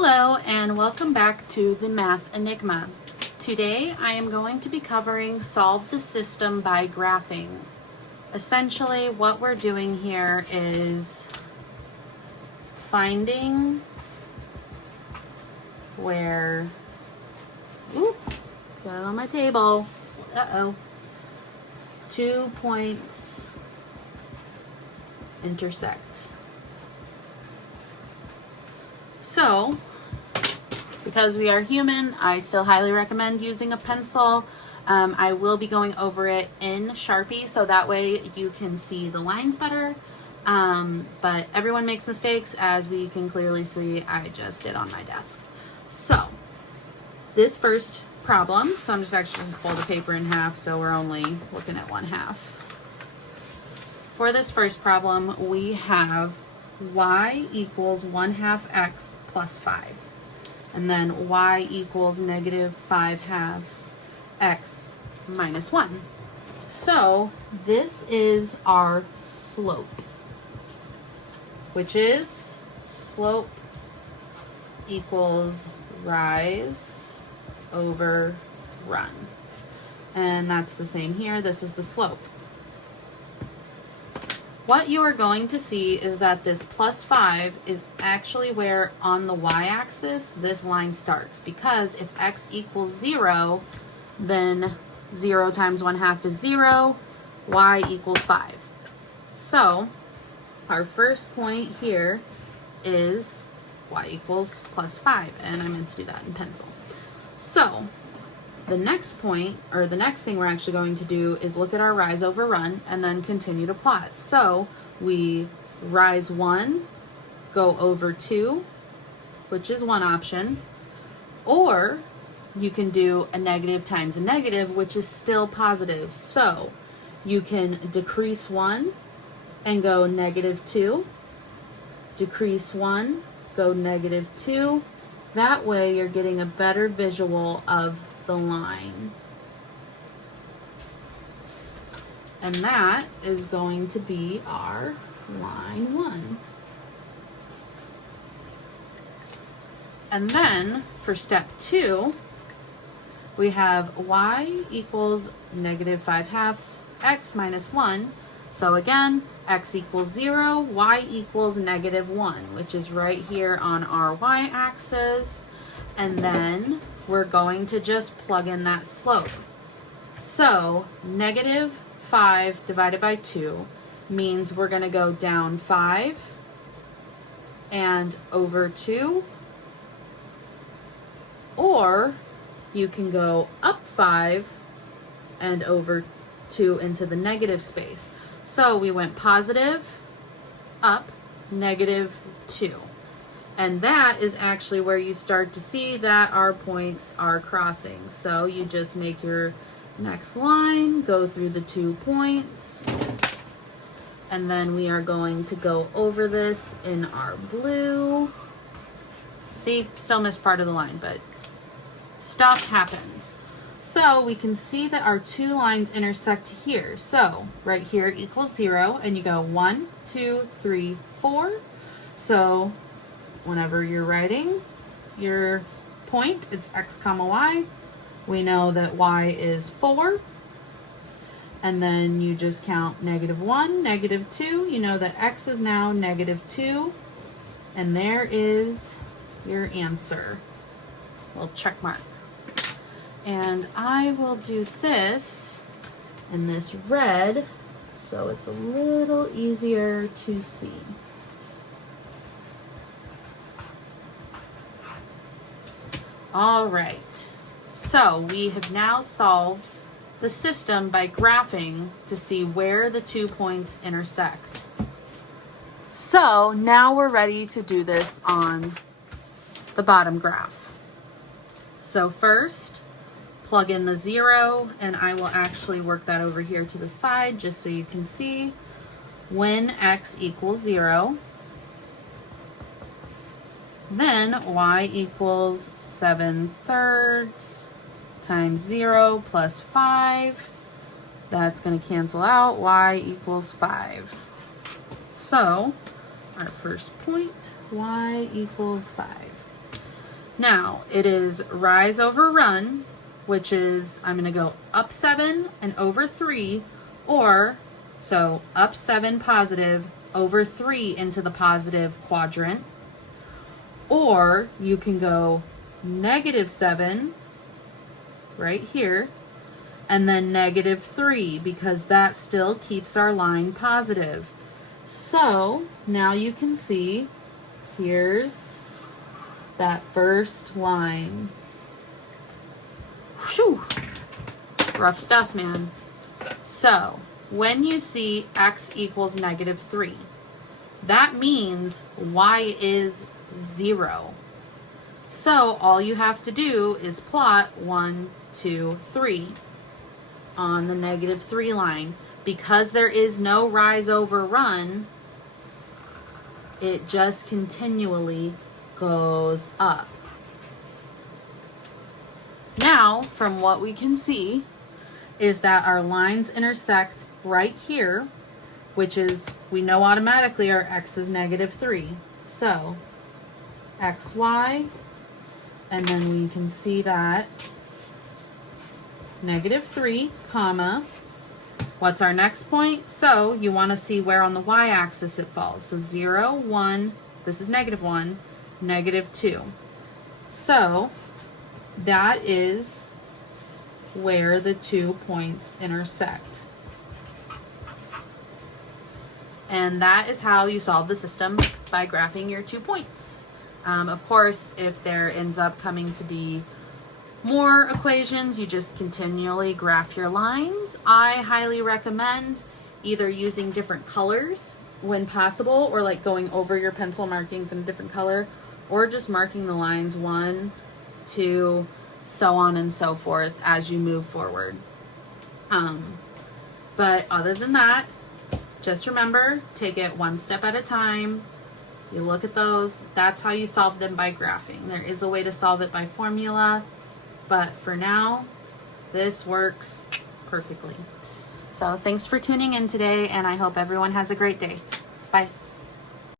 Hello and welcome back to the Math Enigma. Today I am going to be covering solve the system by graphing. Essentially what we're doing here is finding where, got it on my table, 2 points intersect. So, because we are human, I still highly recommend using a pencil. I will be going over it in Sharpie so that way you can see the lines better. But everyone makes mistakes, as we can clearly see I just did on my desk. So, this first problem, so I'm just actually going to fold the paper in half so we're only looking at 1/2. For this first problem, we have y equals 1/2 x plus 5. And then y equals -5/2 x minus 1. So this is our slope, which is slope equals rise over run. And that's the same here. This is the slope. What you are going to see is that this plus 5 is actually where on the y-axis this line starts, because if x equals 0, then 0 times 1/2 is 0, y equals 5. So our first point here is y equals plus 5, and I meant to do that in pencil. So the next point, or the next thing we're actually going to do, is look at our rise over run and then continue to plot. So we rise 1, go over 2, which is one option, or you can do a negative times a negative, which is still positive. So you can decrease 1 and go -2, decrease 1, go -2. That way you're getting a better visual of the line. And that is going to be our line 1. And then for step 2, we have y equals -5/2 x minus 1. So again, x equals 0, y equals -1, which is right here on our y-axis. And then we're going to just plug in that slope. So -5 divided by 2 means we're going to go down 5 and over 2, or you can go up 5 and over 2 into the negative space. So we went positive, up, -2. And that is actually where you start to see that our points are crossing. So you just make your next line, go through the 2 points, and then we are going to go over this in our blue. See, still missed part of the line, but stuff happens. So we can see that our 2 lines intersect here. So right here equals 0, and you go 1, 2, 3, 4. So whenever you're writing your point, it's x comma y. We know that y is 4. And then you just count -1, -2. You know that x is now -2. And there is your answer. Little check mark. And I will do this in this red so it's a little easier to see. All right, so we have now solved the system by graphing to see where the 2 points intersect. So now we're ready to do this on the bottom graph. So first, plug in the 0, and I will actually work that over here to the side just so you can see. When x equals 0, then y equals 7/3 times 0 plus 5. That's going to cancel out. Y equals 5. So our first point, y equals 5. Now, it is rise over run, which is, I'm going to go up 7 and over 3, or, so up 7 positive, over 3 into the positive quadrant, or you can go -7 right here, and then -3, because that still keeps our line positive. So now you can see, here's that first line. Whew. Rough stuff, man. So when you see x equals -3, that means y is 0. So all you have to do is plot 1, 2, 3 on the -3 line. Because there is no rise over run, it just continually goes up. Now, from what we can see, is that our lines intersect right here, which is, we know automatically our x is -3. So, xy, and then we can see that -3, comma, what's our next point? So, you want to see where on the y-axis it falls. So, 0, 1, this is -1, -2. So, that is where the 2 points intersect. And that is how you solve the system, by graphing your 2 points. Of course, if there ends up coming to be more equations, you just continually graph your lines. I highly recommend either using different colors when possible, or like going over your pencil markings in a different color, or just marking the lines 1, 2, so on and so forth as you move forward. But other than that, just remember, take it one step at a time. You look at those, that's how you solve them, by graphing. There is a way to solve it by formula, but for now, this works perfectly. So thanks for tuning in today, and I hope everyone has a great day. Bye.